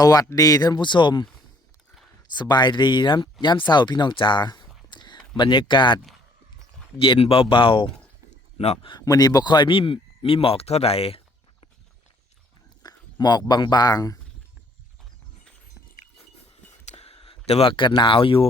สวัสดีท่านผู้ชม สบายดีน้ำย้ำเศร้าพี่น้องจ๋าบรรยากาศเย็นเบาๆเนาะมื่อนี้บ่ค่อยมีมีหมอกเท่าไหร่หมอกบางๆ แต่ว่าก็หนาวอยู่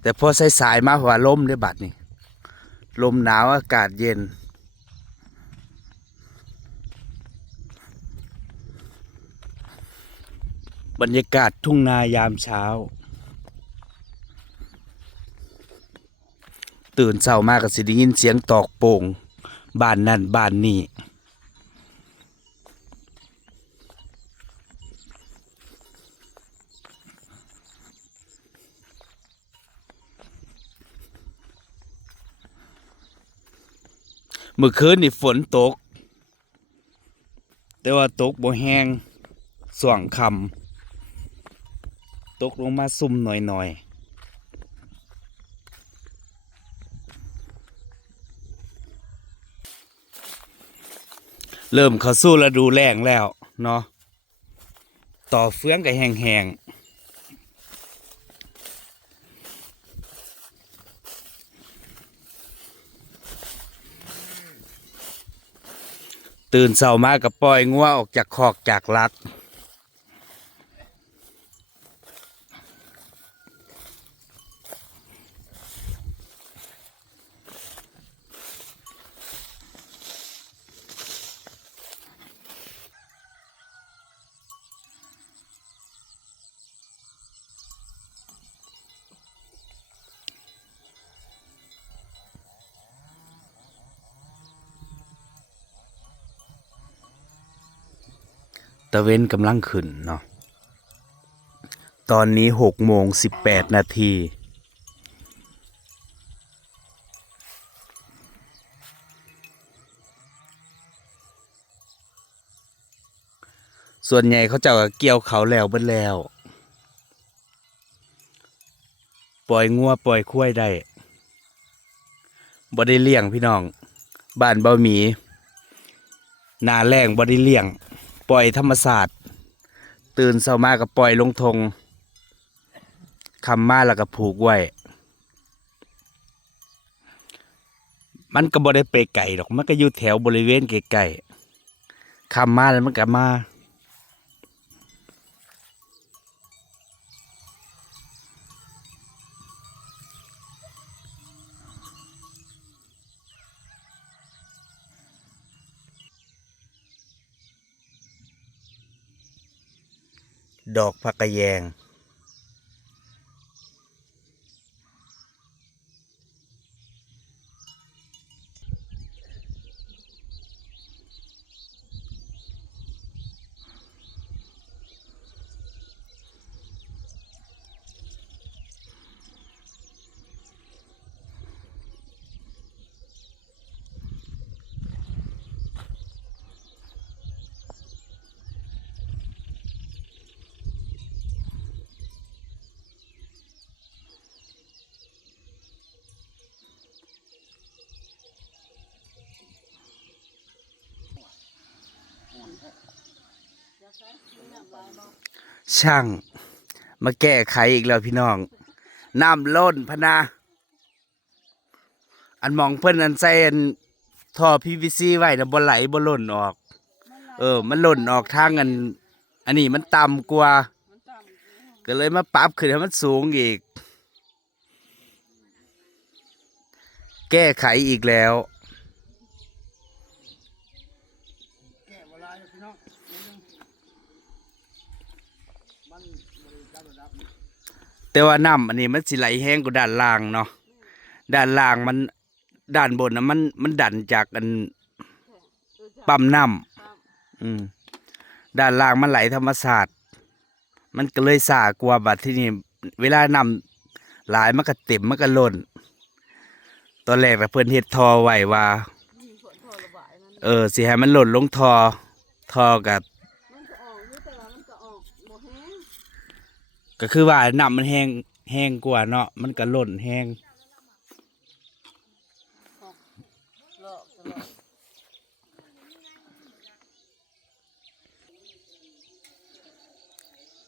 แต่พอสายๆมาว่าลมได้อบัดนี่ลมหนาวอากาศเย็น บรรยากาศทุ่งนายามเช้า ตื่นเช้ามากก็สิได้ยินเสียงตอกโป่งบ้านนั่นบ้านนี่เมื่อคืนนี่ฝนตก แต่ว่าตกบ่แห้งส่วงคำ ตกลงมาซุ่มหน่อยๆเริ่มเข้าสู้ฤดูแล้งแล้วเนาะต่อเฟืองกับแห้งๆตื่นเช้ามากับปล่อยงัวออกจากคอกจากลัก ตะเว้นกำลังขึ้นเนาะตอนนี้หกโมงสิบแปดนาทีส่วนใหญ่เขาเจ้าเกี่ยวเขาแล้วเบิดแล้ว ปล่อยงัวปล่อยควายได้บ่ได้เลี้ยงพี่น้อง บ้านเบ่หมี นาแรงบ่ได้เลี้ยง ปล่อยธรรมศาสตร์ ตื่นเช้ามาก็ปล่อยลงทงคำมาแล้วก็ผูกไว้มันก็บ่ได้ไปไก่หรอก มันก็อยู่แถวบริเวณไกลๆคำมาแล้วมันก็มา ดอกผักกะแยง ช่าง มาแก้ไขอีกแล้วพี่น้องน้ำล้นพนา อันมองเพิ่นอันใส่อันท่อ PVC ไว้นะบ่ไหลบ่ล่นออก เออ มันหล่นออกทางอัน อันนี้มันต่ำกว่า ก็เลยมาปรับขึ้นให้มันสูงอีก แก้ไขอีกแล้ว แก้บ่ลายพี่น้องมันบริการระดับ แต่ว่าน้ำอันนี้มันสิไหลแห้งกว่าด้านล่างเนาะด้านล่างมันด้านบนนะมันมันดันจากอันปั๊มน้ำอืมด้านล่างมันไหลธรรมศาสตร์มันก็เลยสากว่าบัดที่นี่เวลาน้ำหลายมันก็เต็มมันก็ล้นตอนแรกแต่เพิ่อนเฮ็ดทอไว้ว่า เออสิให้มันหล่นลงทอทอกับ ก็คือว่าน้ำมันแห้งแห้งกว่าเนาะมันก็หล่นแห้ง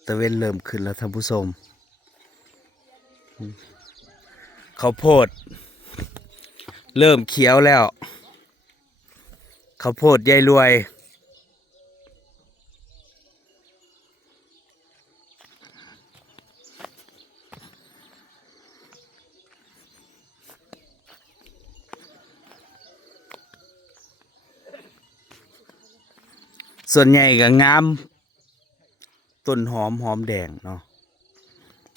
ตะเวนเริ่มขึ้นแล้วท่านผู้ชมเขาโพด เริ่มเขียวแล้วเขาโพดยายรวย ส่วนใหญ่ก็งามต้นหอมหอมแดงเนาะ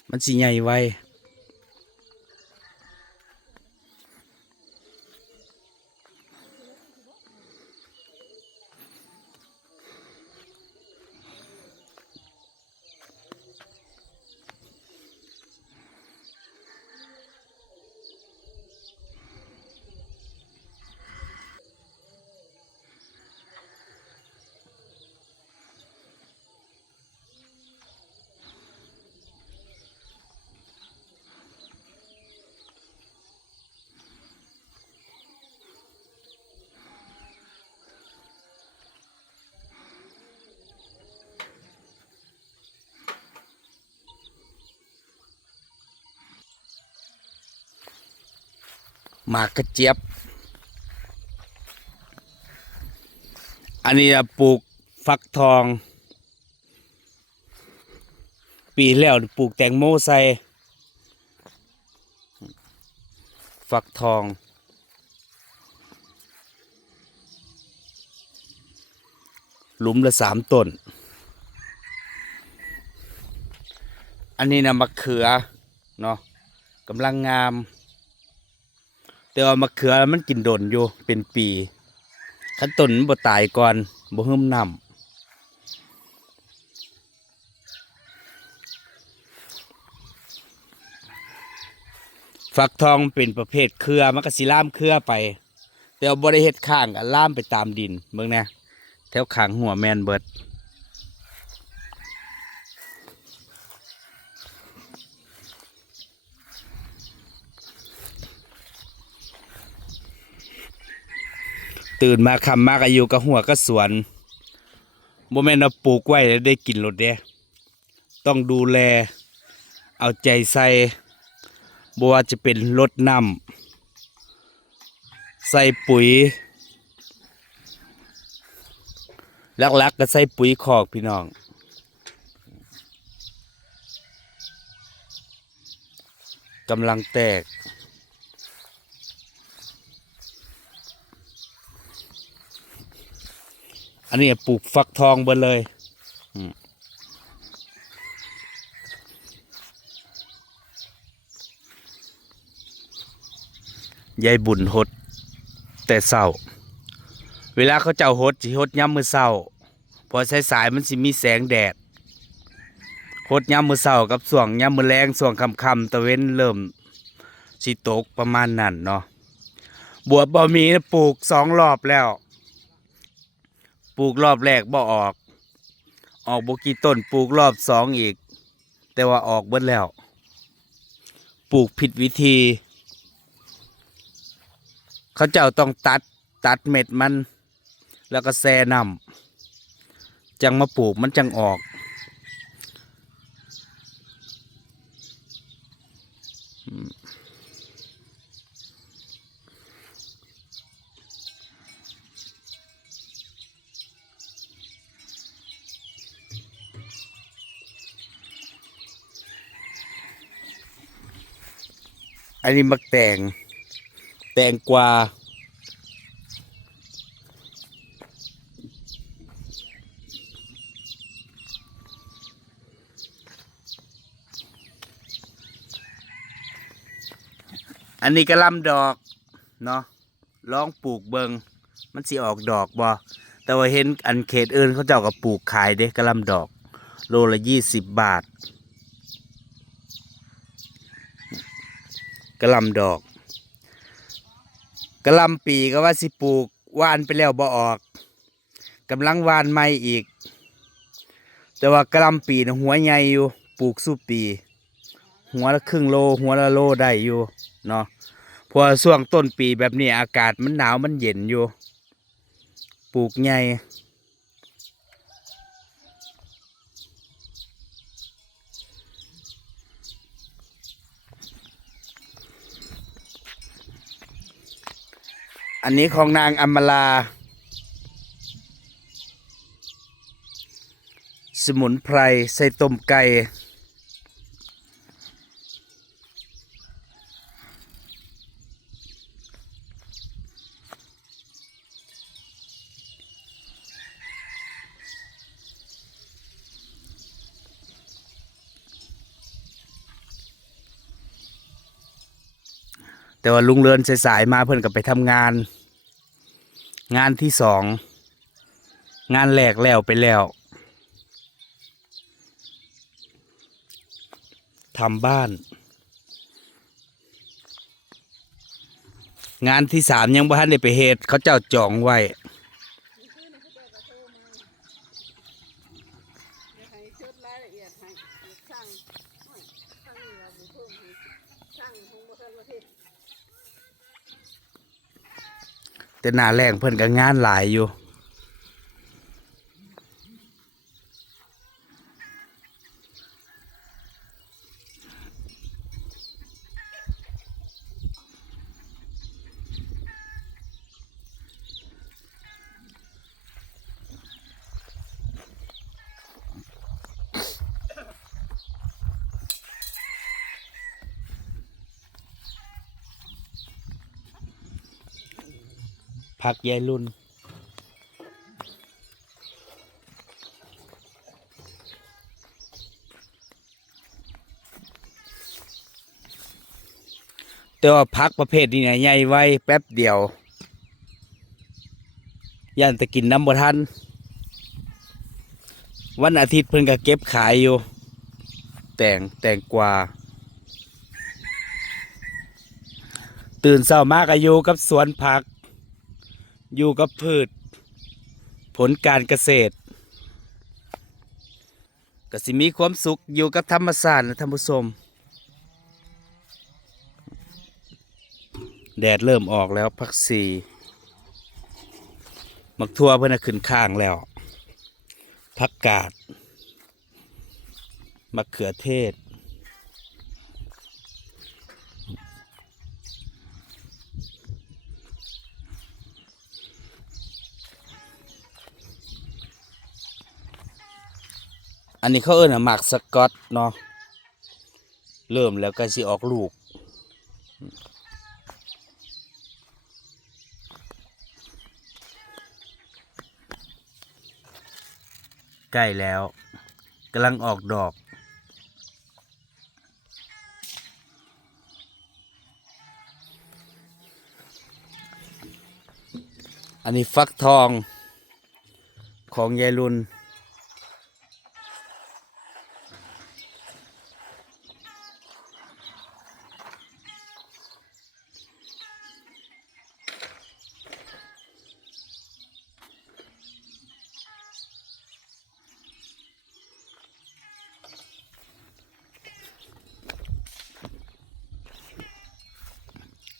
มันสีใหญ่ไว หมากกระเจี๊ยบ อันนี้ปลูกฟักทอง ปีแล้วปลูกแตงโมใส่ฟักทอง หลุมละสามต้น อันนี้นะมะเขือเนาะกำลังงาม แต่ว่ามะเขือมันกินดนอยู่เป็นปีขั้นต้นบ่ตายก่อนบ่หึมน้ำฟักทองเป็นประเภทเครือมันก็สิล่ามเครือไป แต่ว่าบ่ได้เฮ็ดข้างก็ล่ามไปตามดินเบิ่งแหนะแถวขางหัวแมนเบิด ตื่นมาคำมากอายุกับหัวก็สวนโมเมนต์เราปลูกไว้แล้วได้กินรดเด้ต้องดูแล เอาใจใส่บว่าจะเป็นรดน้ำใส่ปุ๋ยลักๆก็ใส่ปุ๋ยคอกพี่น้อง กำลังแตก อันนี้ปลูกฟักทองเบนเลยยายบุญหด แต่เศร้า เวลาเขาเจ้าหดสิหดย้ำมือเศร้า พอสายสายมันสิมีแสงแดดหดย้ำมือเศร้ากับส่วงย้ำมือแรงส่วงคำคำตะเว้นเริ่มสิตกประมาณนั้นเนาะบวบบอมีปลูกสองรอบแล้ว ปลูกรอบแรกบ่ออก ออกบกี่ต้นปลูกรอบสองอีก แต่ว่าออกเบิดแล้ว ปลูกผิดวิธี เขาเจ้าต้องตัดตัดเม็ดมัน แล้วก็แซ่นำจังมาปลูกมันจังออกอัันนี้มักแตง แตงกวาอันนี้กระลำดอก เนาะลองปลูกเบิงมันสิออกดอกบ่แต่ว่าเห็นอันเขตอื่นเขาเจ้าก็ปลูกขายเด้กระลำดอก โลละยี่สิบบาท กระลำดอกกระลำปีก็ว่าสิปลูกวานไปแล้วบ่ออกกำลังวานใหม่อีก แต่ว่ากระลำปีนะหัวใหญ่อยู่ปลูกสู้ปี หัวละครึ่งโล หัวละโลได้อยู่เนาะพอช่วงต้นปีแบบนี้อากาศมันหนาวมันเย็นอยู่ ปลูกใหญ่ อันนี้ของนางอมลา สมุนไพรใส่ต้มไก่แต่ว่าลุงเรือนสายๆมาเพื่อนก็ไปทำงาน งานที่สอง งานแรกแล้วไปแล้วทำบ้าน งานที่สามยังบ้านได้ไปเหตุเขาเจ้าจองไว้ เดี๋ยวให้จดรายละเอียดให้สั่งโอ้ยสั่งนี่เราบ่เพิ่มให้สั่งคงบ่ทันประเทศ แต่หน้าแรงเพิ่นก็งานหลายอยู่ พักยายรุ่น แต่ว่าพักประเภทนี้เนี่ยใหญ่ไวแป๊บเดียว ย่านจะกินน้ำบ่ทัน วันอาทิตย์เพิ่นก็เก็บขายอยู่ แต่งแต่งกว่า ตื่นเช้ามากอายุกับสวนผัก อยู่กับพืช ผลการเกษตรก็สิมีความสุขอยู่กับธรรมศาสตร์นะท่านผู้ชมแดดเริ่มออกแล้วพักสีมักทั่วเพื่อนขึ้นข้างแล้ว พักกาดมะเขือเทศ อันนี้เขาเอิ้นอะหมากสกอตเนาะเริ่มแล้วก็สิออกลูก ใกล้แล้วกำลังออกดอกอันนี้ฟักทองของยายรุน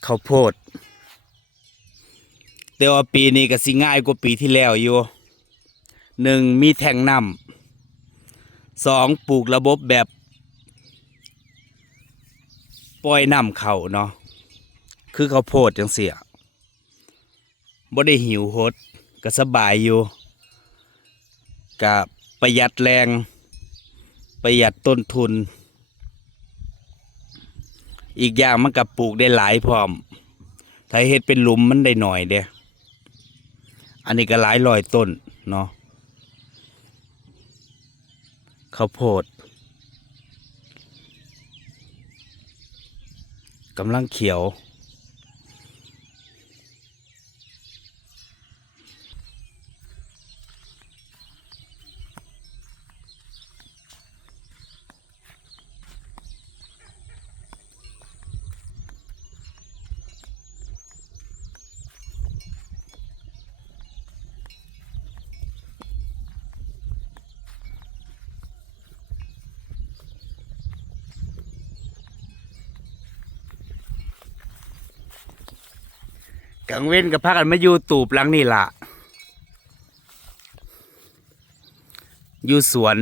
ข้าวโพด แต่ว่าปีนี้ก็สิง่ายกว่าปีที่แล้วอยู่หนึ่งมีแทงน้ำสองปลูกระบบแบบปล่อยน้ำเขาเนาะคือข้าวโพดจังเสียบ่ได้หิวโหดก็สบายอยู่กับประหยัดแรง ประหยัดต้นทุน อีกอย่างมันกับปลูกได้หลายพร้อม ถ้าเฮ็ดเป็นหลุมมันได้หน่อยเด้อันนี้ก็หลายร้อยต้นเนาะข้าวโพดกำลังเขียว กังเว้นกับพากันมาอยู่ตูบหลังนี่ล่ะ อยู่สวน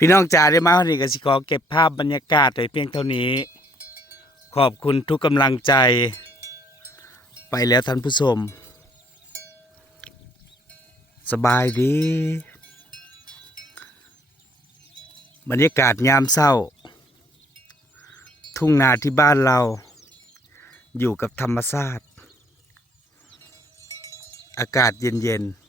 พี่น้องจ๋าได้มาวันนี้ก็สิขอเก็บภาพบรรยากาศไว้เพียงเท่านี้ ขอบคุณทุกกำลังใจ ไปแล้วท่านผู้ชม สบายดี บรรยากาศยามเศร้า ทุ่งนาที่บ้านเรา อยู่กับธรรมชาติ อากาศเย็นๆ